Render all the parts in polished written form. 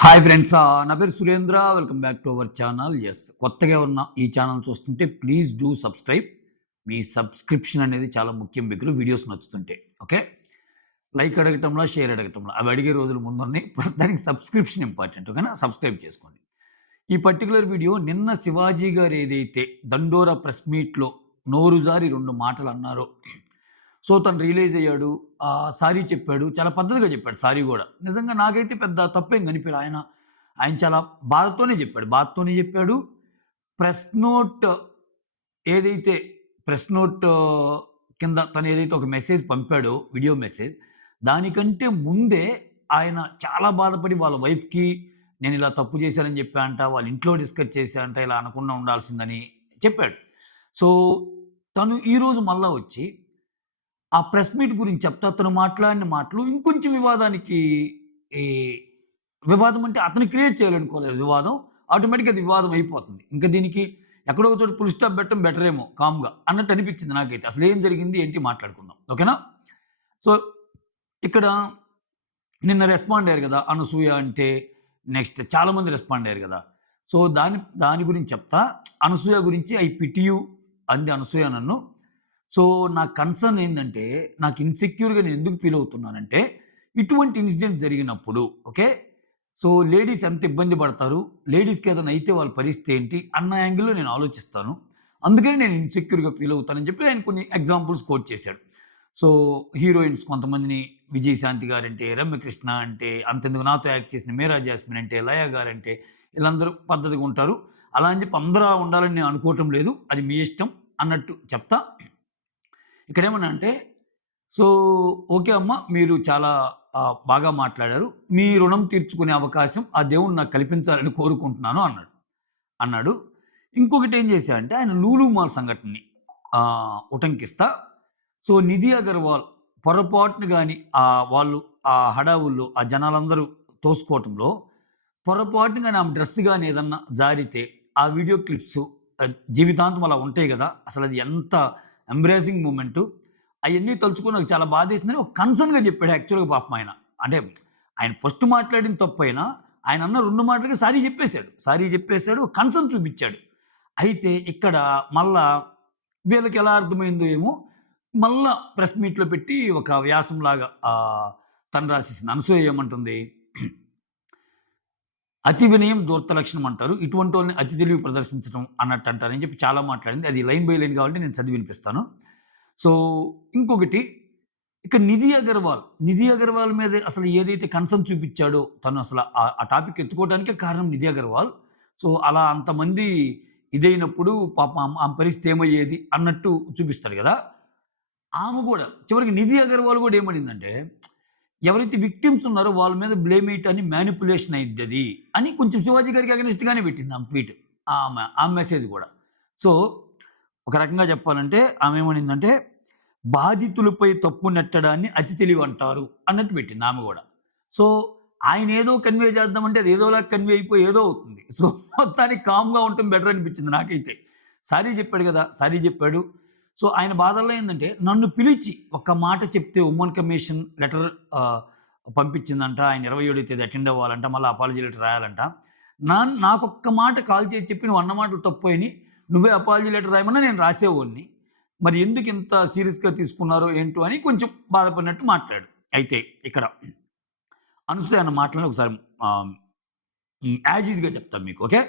Hi friends, నా పేరు Surendra. Welcome back to our channel. కొత్తగా ఉన్న ఈ ఛానల్ చూస్తుంటే please do subscribe. Me subscription అనేది చాలా ముఖ్యం మీకు వీడియోస్ నచ్చుతుంటే. ఓకే, లైక్ అడగటంలో, షేర్ అడగటంలో అవి అడిగే రోజులు ముందున్నాయి. ప్రస్తుతానికి సబ్స్క్రిప్షన్ ఇంపార్టెంట్. ఓకేనా, సబ్స్క్రైబ్ చేసుకోండి. ఈ పర్టికులర్ వీడియో నిన్న శివాజీ గారు ఏదైతే దండోరా ప్రెస్ మీట్లో నోరు జారి 2 మాటలు అన్నారో, సో తను రియలైజ్ అయ్యాడు. సారీ చెప్పాడు. చాలా పద్ధతిగా చెప్పాడు సారీ గూడా. నిజంగా నాకైతే పెద్ద తప్పేం కనిపియలే. ఆయన చాలా బాధతోనే చెప్పాడు. ప్రెస్ నోట్ ఏదైతే ప్రెస్ నోట్ కింద తను ఏదైతే ఒక మెసేజ్ పంపాడో, వీడియో మెసేజ్, దానికంటే ముందే ఆయన చాలా బాధపడి వాళ్ళ వైఫ్‌కి నేను ఇలా తప్పు చేశానని చెప్పా అంట. వాళ్ళ ఇంట్లో డిస్కస్ చేశా అంట. ఇలా అనకుండా ఉండాల్సిందని చెప్పాడు. సో తను ఈరోజు మళ్ళా వచ్చి ఆ ప్రెస్ మీట్ గురించి చెప్తా తను మాట్లాడిన మాటలు ఇంకొంచెం వివాదానికి ఈ వివాదం అంటే అతను క్రియేట్ చేయాలనుకోలేదు వివాదం. ఆటోమేటిక్‌గా అది వివాదం అయిపోతుంది. ఇంకా దీనికి ఎక్కడో ఒక చోట ఫుల్ స్టాప్ పెట్టడం బెటరేమో కామ్‌గా అన్నట్టు అనిపించింది నాకైతే. అసలేం జరిగింది ఏంటి మాట్లాడుకుందాం. ఓకేనా? సో ఇక్కడ నిన్న రెస్పాండ్ అయ్యారు కదా! అనసూయ అంటే నెక్స్ట్ చాలామంది రెస్పాండ్ అయ్యారు కదా! సో దాని గురించి చెప్తా. అనసూయ గురించి ఐ పిటీ యూ అంది అనసూయ నన్ను. సో నా కన్సర్న్ ఏందంటే, నాకు ఇన్‌సెక్యూర్‌గా నేను ఎందుకు ఫీల్ అవుతున్నానంటే, ఇటువంటి ఇన్సిడెంట్ జరిగినప్పుడు ఓకే. సో లేడీస్ ఎంత ఇబ్బంది పడతారు, లేడీస్‌కి ఏదైనా అయితే వాళ్ళ పరిస్థితి ఏంటి అన్న యాంగిల్‌లో నేను ఆలోచిస్తాను. అందుకని నేను ఇన్‌సెక్యూర్‌గా ఫీల్ అవుతానని చెప్పి ఆయన కొన్ని ఎగ్జాంపుల్స్ కోట్ చేశాడు. సో హీరోయిన్స్ కొంతమందిని విజయశాంతి గారంటే, రమ్యకృష్ణ అంటే, అంతెందుకు నాతో యాక్ట్ చేసిన మీరా జాస్మిన్ అంటే, లయ గారంటే వీళ్ళందరూ పద్ధతిగా ఉంటారు. అలా అని చెప్పి అందరూ ఉండాలని నేను అనుకోవటం లేదు. అది మీ ఇష్టం అన్నట్టు చెప్తా. ఇక్కడేమన్నా అంటే, సో ఓకే అమ్మ, మీరు చాలా బాగా మాట్లాడారు. మీ రుణం తీర్చుకునే అవకాశం ఆ దేవుడు నాకు కల్పించాలని కోరుకుంటున్నాను అన్నాడు. ఇంకొకటి ఏం చేశా అంటే, ఆయన లూలు మాల్ సంఘటనని ఉటంకిస్తా. సో నిధి అగర్వాల్ పొరపాటున గాని వాళ్ళు ఆ హడావుల్లో ఆ జనాలందరూ తోసుకోవటంలో పొరపాటున గాని ఆమె డ్రెస్ గాని ఏదన్నా జారితే ఆ వీడియో క్లిప్స్ జీవితాంతం అలా ఉంటాయి గదా! అసలది ఎంత ఎంబ్రేసింగ్ మూమెంటు. అయన్నీ తలుచుకొని నాకు చాలా బాధేసిందని ఒక కన్సర్న్‌గా చెప్పాడు యాక్చువల్‌గా పాపం ఆయన. అంటే ఆయన ఫస్ట్ మాట్లాడింది తప్పైనా ఆయన అన్న 2 మాటలకి సారీ చెప్పేసాడు. కన్సర్న్ చూపిచ్చాడు. అయితే ఇక్కడ మళ్ళా వీళ్ళకి ఎలా అర్థమైందో ఏమో, మళ్ళా ప్రెస్ మీట్‌లో పెట్టి ఒక వ్యాసంలాగా తను రాసేసింది. అనసూయ ఏమంటుంది, అతి వినయం ధూర్త లక్షణం అంటారు. ఇటువంటోళ్ళని అతి తెలివి ప్రదర్శించడం అన్నట్టు అంటారని చెప్పి చాలా మాట్లాడింది. అది లైన్ బై లైన్ కావాలంటే నేను చదివి వినిపిస్తాను. సో ఇంకొకటి ఇక్కడ నిధి అగర్వాల్ మీద అసలు ఏదైతే కన్సర్న్ చూపిచ్చాడో తను అసలు ఆ టాపిక్ ఎత్తుకోవడానికే కారణం నిధి అగర్వాల్. సో అలా అంతమంది ఇదైనప్పుడు పాపం ఆమె పరిస్థితి ఏమయ్యేది అన్నట్టు చూపిస్తాడు గదా! ఆమె గూడా చివరికి నిధి అగర్వాల్ గూడా ఏమడిందంటే, ఎవరైతే విక్టిమ్స్ ఉన్నారో వాళ్ళ మీద బ్లేమ్ ఎయటాన్ని మ్యానిప్యులేషన్ అయిద్దది అని కొంచెం శివాజీ గారికి అగైనెస్ట్‌గానే పెట్టింది ఆమె ట్వీట్. ఆమె మెసేజ్ గూడా. సో ఒక రకంగా చెప్పాలంటే ఆమె ఏమనిందంటే, బాధితులపై తప్పు నెట్టడాన్ని అతి తెలివంటారు అన్నట్టు పెట్టింది ఆమె గూడా. సో ఆయన ఏదో కన్వే చేద్దామంటే అది ఏదోలా కన్వే అయిపోయి ఏదో అవుతుంది. సో మొత్తానికి కామ్‌గా ఉండటం బెటర్ అనిపించింది నాకైతే. సారీ చెప్పాడు గదా! సారీ చెప్పాడు. సో ఆయన బాధల్లో ఏందంటే, నన్ను పిలిచి ఒక్క మాట చెప్తే ఉమెన్ కమిషన్ లెటర్ పంపించిందంట. ఆయన 27వ తేదీ అటెండ్ అవ్వాలంట. మళ్ళా అపాలజీ లెటర్ రాయాలంట. నాకొక్క మాట కాల్ చేసి చెప్పి నువ్వు అన్న మాటలు తప్పయినియి. నువ్వే అపాలజీ లెటర్ రాయమన్నా నేను రాసేవాడిని. మరి ఎందుకు ఇంత సీరియస్‌గా తీసుకున్నారో ఏంటో అని కొంచెం బాధపడినట్టు మాట్లాడాడు. అయితే ఇక్కడ అనసూయ అన్న మాటలను ఒకసారి యాజ్ ఈజ్‌గా చెప్తాను మీకు. ఓకే.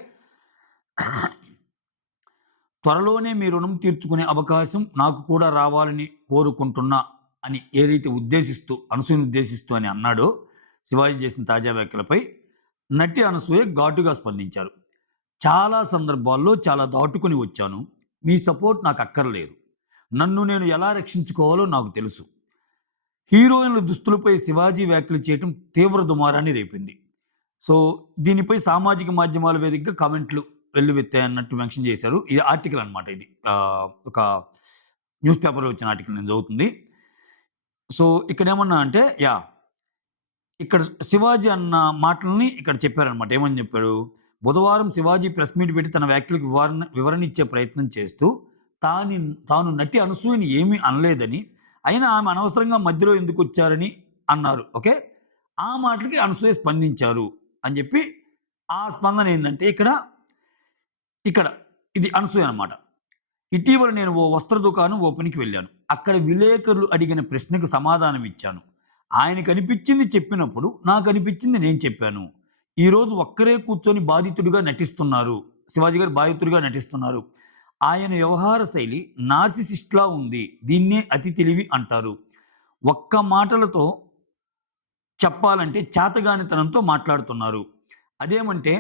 త్వరలోనే మీ రుణం తీర్చుకునే అవకాశం నాకు కూడా రావాలని కోరుకుంటున్నా అని ఏదైతే అనసూయను ఉద్దేశిస్తూ అని అన్నాడో, శివాజీ చేసిన తాజా వ్యాఖ్యలపై నటి అనసూయ ఘాటుగా స్పందించారు. చాలా సందర్భాల్లో చాలా దాటుకొని వచ్చాను. మీ సపోర్ట్ నాకు అక్కర్లేదు. నన్ను నేను ఎలా రక్షించుకోవాలో నాకు తెలుసు. హీరోయిన్ల దుస్తులపై శివాజీ వ్యాఖ్యలు చేయటం తీవ్ర దుమారాన్ని రేపింది. సో దీనిపై సామాజిక మాధ్యమాల వేదికగా కామెంట్లు వెల్లువెత్తాయన్నట్టు మెన్షన్ చేశారు. ఇది ఆర్టికల్ అనమాట ఇది. ఒక న్యూస్ పేపర్‌లో వచ్చిన ఆర్టికల్ నేను చదువుతుంది. సో ఇక్కడేమన్నా అంటే ఇక్కడ శివాజీ అన్న మాటలని ఇక్కడ చెప్పారనమాట. ఏమని చెప్పాడు? బుధవారం శివాజీ ప్రెస్ మీట్ పెట్టి తన వ్యాఖ్యలకు వివరణ ఇచ్చే ప్రయత్నం చేస్తూ తాను నటి అనసూయని ఏమీ అనలేదని, అయినా ఆమె అనవసరంగా మధ్యలో ఎందుకొచ్చారని అన్నారు. ఓకే. ఆ మాటలకి అనసూయ స్పందించారు. అని చెప్పి ఆ స్పందన ఏంటంటే ఇక్కడ ఇది అనసూయ అనమాట. ఇటీవల నేను ఓ వస్త్ర దుకాణం ఓపెన్‌కి వెళ్ళాను. అక్కడ విలేకరులు అడిగిన ప్రశ్నకు సమాధానం ఇచ్చాను. ఆయనకనిపించింది చెప్పినప్పుడు నాకనిపించింది నేను చెప్పాను. ఈరోజు ఒక్కరే కూర్చొని బాధితుడిగా నటిస్తున్నారు. శివాజీ గారు బాధితుడిగా నటిస్తున్నారు. ఆయన వ్యవహార శైలి నార్సిసిస్ట్‌లా ఉంది. దీన్నే అతి తెలివి అంటారు. ఒక్క మాటలతో చెప్పాలంటే చేతగానితనంతో మాట్లాడుతున్నారు. అదేమంటే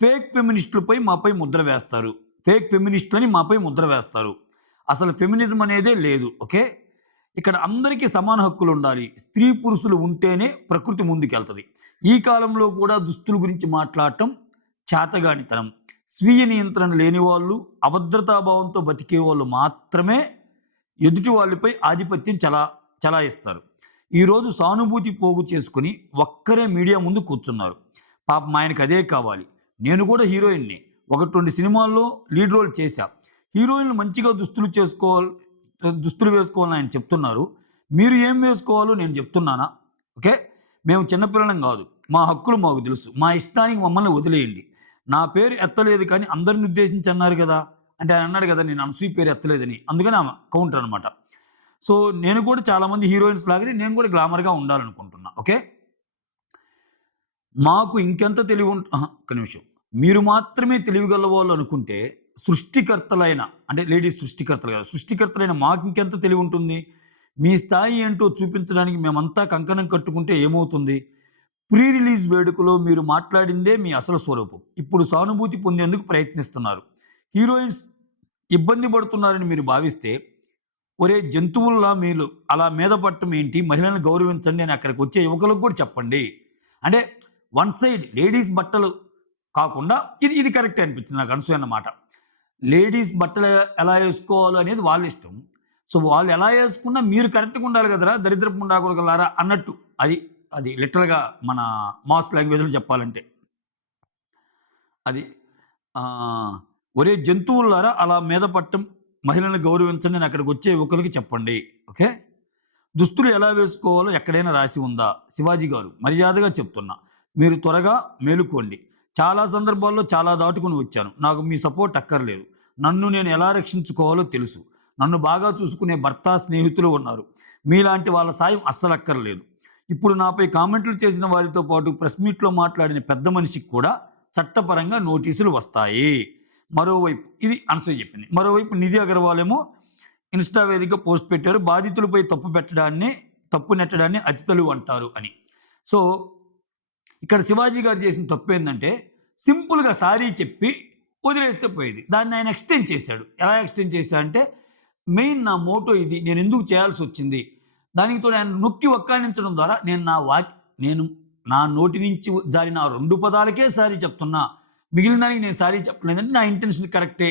ఫేక్ ఫెమినిస్టులపై మాపై ముద్ర వేస్తారు. ఫేక్ ఫెమినిస్టులని మాపై ముద్ర వేస్తారు. అసలు ఫెమినిజం అనేదే లేదు. ఓకే. ఇక్కడ అందరికీ సమాన హక్కులు ఉండాలి. స్త్రీ పురుషులు ఉంటేనే ప్రకృతి ముందుకెళ్తది. ఈ కాలంలో కూడా దుస్తుల గురించి మాట్లాడటం చేతగానితనం. స్వీయ నియంత్రణ లేని వాళ్ళు, అభద్రతాభావంతో బతికే వాళ్ళు మాత్రమే ఎదుటి వాళ్ళపై ఆధిపత్యం చలాయిస్తారు. ఈరోజు సానుభూతి పోగు చేసుకుని ఒక్కరే మీడియా ముందు కూర్చున్నారు. పాపం ఆయనకు అదే కావాలి. నేను కూడా హీరోయిన్‌ని. 1, 2 సినిమాల్లో లీడ్ రోల్ చేశా. హీరోయిన్‌లు మంచిగా దుస్తులు వేసుకోవాలని ఆయన చెప్తున్నారు. మీరు ఏం వేసుకోవాలో నేను చెప్తున్నానా? ఓకే. మేము చిన్నపిల్లలం కాదు. మా హక్కులు మాకు తెలుసు. మా ఇష్టానికి మమ్మల్ని వదిలేయండి. నా పేరు ఎత్తలేదు కానీ అందరిని ఉద్దేశించి అన్నారు కదా! అంటే ఆయన అన్నాడు కదా! నేను అనసూయ పేరు ఎత్తలేదని. అందుకని ఆమె కౌంటర్ అనమాట. సో నేను కూడా చాలామంది హీరోయిన్స్ లాగానే నేను కూడా గ్లామర్‌గా ఉండాలనుకుంటున్నా. ఓకే. మాకు ఇంకెంత తెలివి ఒక్క నిమిషం. మీరు మాత్రమే తెలివిగలవాళ్ళు అనుకుంటే సృష్టికర్తలైన అంటే లేడీస్ సృష్టికర్తలు కాదు. సృష్టికర్తలైన మాకు ఇంకెంత తెలివి ఉంటుంది? మీ స్థాయి ఏంటో చూపించడానికి మేమంతా కంకణం కట్టుకుంటే ఏమవుతుంది? ప్రీ రిలీజ్ వేడుకలో మీరు మాట్లాడిందే మీ అసలు స్వరూపం. ఇప్పుడు సానుభూతి పొందేందుకు ప్రయత్నిస్తున్నారు. హీరోయిన్స్ ఇబ్బంది పడుతున్నారని మీరు భావిస్తే, ఒరే జంతువుల్లా మీరు అలా మీద పడటం ఏంటి? మహిళలను గౌరవించండి అని అక్కడికి వచ్చే యువకులకు కూడా చెప్పండి. అంటే వన్ సైడ్ లేడీస్ బట్టలు కాకుండా ఇది కరెక్టే అనిపించింది నాకు అనసూయ అన్నమాట. లేడీస్ బట్టలు ఎలా వేసుకోవాలో అనేది వాళ్ళ ఇష్టం. సో వాళ్ళు ఎలా వేసుకున్నా మీరు కరెక్ట్‌గా ఉండాలి కదరా దరిద్రపు ముండాకొడుకులారా అన్నట్టు. అది లిటరల్‌గా మన మాస్ లాంగ్వేజ్‌లో చెప్పాలంటే. అది ఒరే జంతువులారా అలా మీద పడటం మహిళలను గౌరవించండి అని అక్కడికి వచ్చే యువకులకి చెప్పండి. ఓకే. దుస్తులు ఎలా వేసుకోవాలో ఎక్కడైనా రాసి ఉందా? శివాజీ గారు మర్యాదగా చెప్తున్నా. మీరు త్వరగా మేలుకోండి. చాలా సందర్భాల్లో చాలా దాటుకొని వచ్చాను. నాకు మీ సపోర్ట్ అక్కర్లేదు. నన్ను నేను ఎలా రక్షించుకోవాలో తెలుసు. నన్ను బాగా చూసుకునే భర్త, స్నేహితులు ఉన్నారు. మీలాంటి వాళ్ళ సాయం అస్సలు అక్కర్లేదు. ఇప్పుడు నాపై కామెంట్లు చేసిన వారితో పాటు ప్రెస్ మీట్‌లో మాట్లాడిన పెద్ద మనిషికి కూడా చట్టపరంగా నోటీసులు వస్తాయి. మరోవైపు ఇది అనసూయ చెప్పింది. మరోవైపు నిధి అగర్వాల్ ఏమో ఇన్‌స్టా వేదికగా పోస్ట్ పెట్టారు. బాధితులపై తప్పు నెట్టడాన్ని అతి తెలివి అంటారు అని. సో ఇక్కడ శివాజీ గారు చేసిన తప్పేందంటే సింపుల్‌గా సారీ చెప్పి వదిలేస్తే పోయేది. దాన్ని ఆయన ఎక్స్‌టెండ్ చేశాడు. ఎలా ఎక్స్‌టెండ్ చేశాడంటే మెయిన్ నా మోటో ఇది. నేను ఎందుకు చేయాల్సొచ్చింది. దానికి తోడు ఆయన నొక్కి వక్కాణించడం ద్వారా నేను నా నోటి నుంచి జారిన ఆ 2 పదాలకే సారీ చెప్తున్నా. మిగిలిన దానికి నేను సారీ చెప్పలేదంటే నా ఇంటెన్షన్ కరెక్టే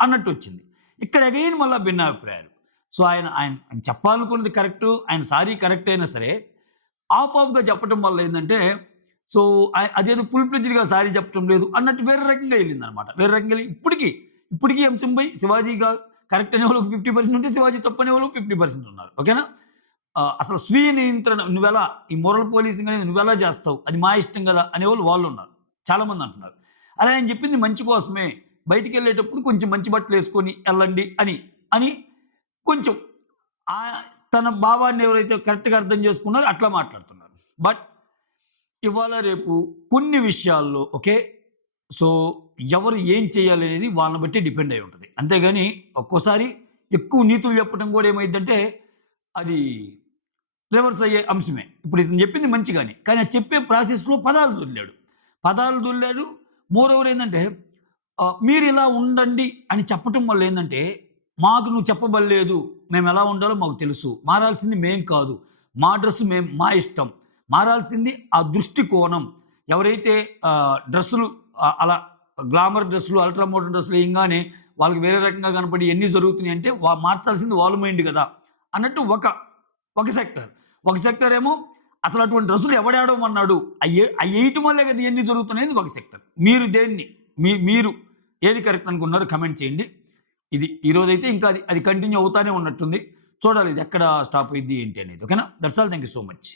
అన్నట్టొచ్చింది. ఇక్కడ అగైన్ మళ్ళా భిన్నాభిప్రాయాలు. సో ఆయన చెప్పాలనుకున్నది కరెక్టు. ఆయన సారీ కరెక్ట్ అయినా సరే ఆఫ్‌గా చెప్పటం వల్ల ఏందంటే సో అదేదో ఫుల్ ఫ్లెడ్జ్డ్‌గా సారీ చెప్పటం లేదు అన్నట్టు వేరే రకంగా ఎళ్ళిందనమాట. వేరే రకంగా ఎళ్ళి ఇప్పటికి అంశంపై శివాజీ కరెక్ట్ అనేవాళ్ళు 50% ఉంటే శివాజీ తప్పు అనేవాళ్ళు 50% ఉన్నారు. ఓకేనా? అసలు స్వీయ నియంత్రణ నువ్వెలా ఈ మోరల్ పోలీసింగ్ అనేది నువ్వెలా చేస్తావు? అది మా ఇష్టం కదా అనేవాళ్ళు వాళ్ళున్నారు. చాలామంది అంటున్నారు. అలా ఆయన చెప్పింది మంచి కోసమే. బయటికెళ్ళేటప్పుడు కొంచెం మంచి బట్టలేసుకొని ఎళ్ళండి అని కొంచెం తన భావాన్ని ఎవరైతే కరెక్ట్‌గా అర్థం చేసుకున్నారో అట్లా మాట్లాడుతున్నారు. బట్ ఇవాళ రేపు కొన్ని విషయాల్లో ఓకే. సో ఎవరు ఏం చేయాలి అనేది వాళ్ళని బట్టి డిపెండ్ అయి ఉంటది. అంతేగాని ఒక్కోసారి ఎక్కువ నీతులు చెప్పడం కూడా ఏమైద్దంటే అది రివర్స్ అయ్యే అంశమే. ఇప్పుడు ఇతను చెప్పింది మంచిగానే. కానీ అది చెప్పే ప్రాసెస్‌లో పదాలు దొర్లాడు. మోరోవర్ ఏందంటే మీరు ఇలా ఉండండి అని చెప్పటం వల్ల ఏందంటే మాకు నువ్వు చెప్పబల్లేదు. మేము ఎలా ఉండాలో మాకు తెలుసు. మారాల్సింది మేం కాదు. మా డ్రెస్ మా ఇష్టం. మారాల్సింది ఆ దృష్టికోణం. ఎవరైతే డ్రెస్సులు అలా గ్లామర్ డ్రెస్సులు, అల్ట్రా మోడర్న్ డ్రెస్సులు ఎయంగానే వాళ్ళకి వేరే రకంగా కనపడి ఎన్ని జరుగుతున్నాయి అంటే మార్చాల్సింది వాళ్ళ మైండ్ కదా! అన్నట్టు ఒక సెక్టర్. ఒక సెక్టర్ ఏమో అసలు అటువంటి డ్రెస్సులు ఎవడేయమన్నాడు? అయ్యేయటం వల్లే కదా ఇయన్నీ జరుగుతున్నాయని ఒక సెక్టర్. మీరు ఏది కరెక్ట్ అనుకున్నారో కామెంట్ చేయండి. ఇది ఈరోజైతే ఇంకా అది కంటిన్యూ అవుతానే ఉన్నట్టుంది. చూడాలి ఇది ఎక్కడ స్టాప్ అయ్యిద్ది ఏంటి అనేది. ఓకేనా? That's all. Thank you so much.